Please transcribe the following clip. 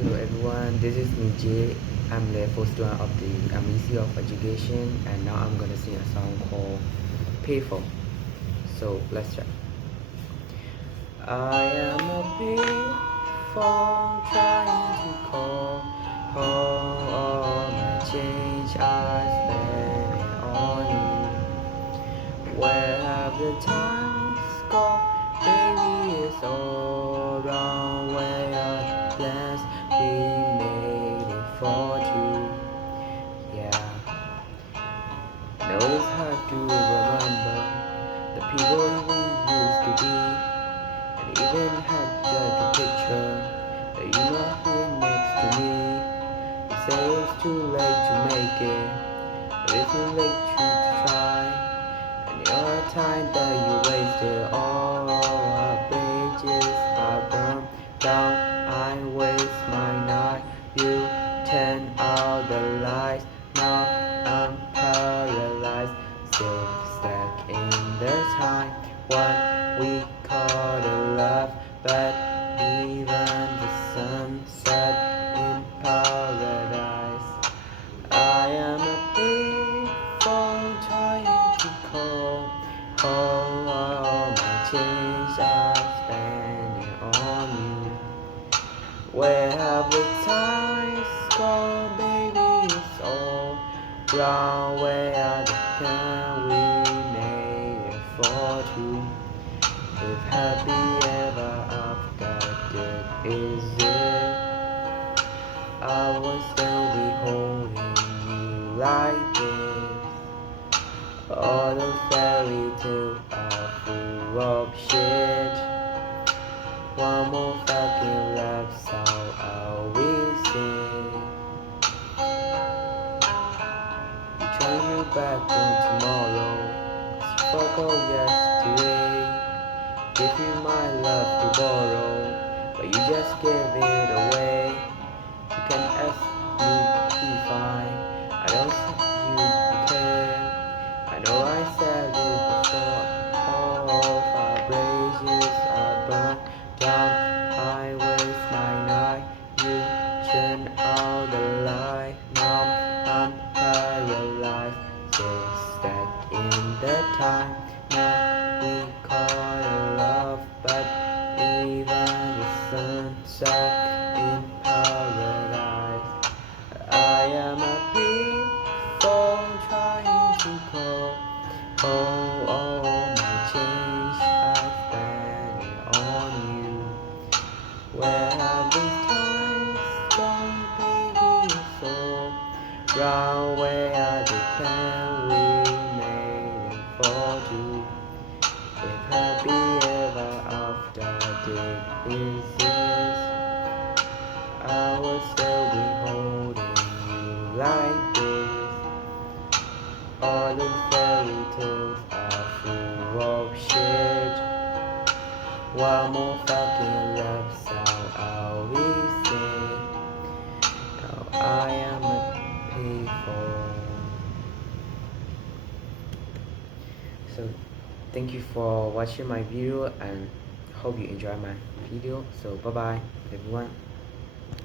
Hello everyone, this is me Jay. I'm the first student of the Ministry of Education, and now I'm gonna sing a song called Payphone. So let's try. I am a payphone trying to call all my change I spend it on you. Where have the times gone? Baby, it's all wrong. Where are the plans we made it for two? Yeah, I know it's hard to remember the people we used to be, and even had the picture that you know here next to me. You say it's too late to make it, but it's too late to try. And your time that you wasted, all our bridges are burned down. I waste my night, you turn out the lights. Now I'm paralyzed, still stuck in the time when we called it love. But even the sunset in paradise. I am a big phone trying to call all my change I spend it on you. Where have the times gone, baby? It's all wrong. Where are the plans we made it for two? If happy ever after did exist, I would still be holding you like this. All those fairy tales are full of shit. One more fucking left, so I'll sing. You turn your back on tomorrow, 'cause you forgot yesterday. Give you my love to borrow, but you just give it away. You can ask me if I don't see you care. I know I said it before. All of our bridges are burned down. I waste my night. You turn out the light. Now I'm paralyzed, still stuck in the time. Now we call it love, but even the sunset in paradise. I am a people trying to call. Oh, my change, I spend it on you. Where have these times gone, baby? It's all round. Where are the plans we made it for two? If happy ever after did exist, I would still be holding you like this. All the fairy tales are full of shit. One more fucking love song I'll be sing. Now I am a payphone. So thank you for watching my video and hope you enjoy my video. So bye bye everyone.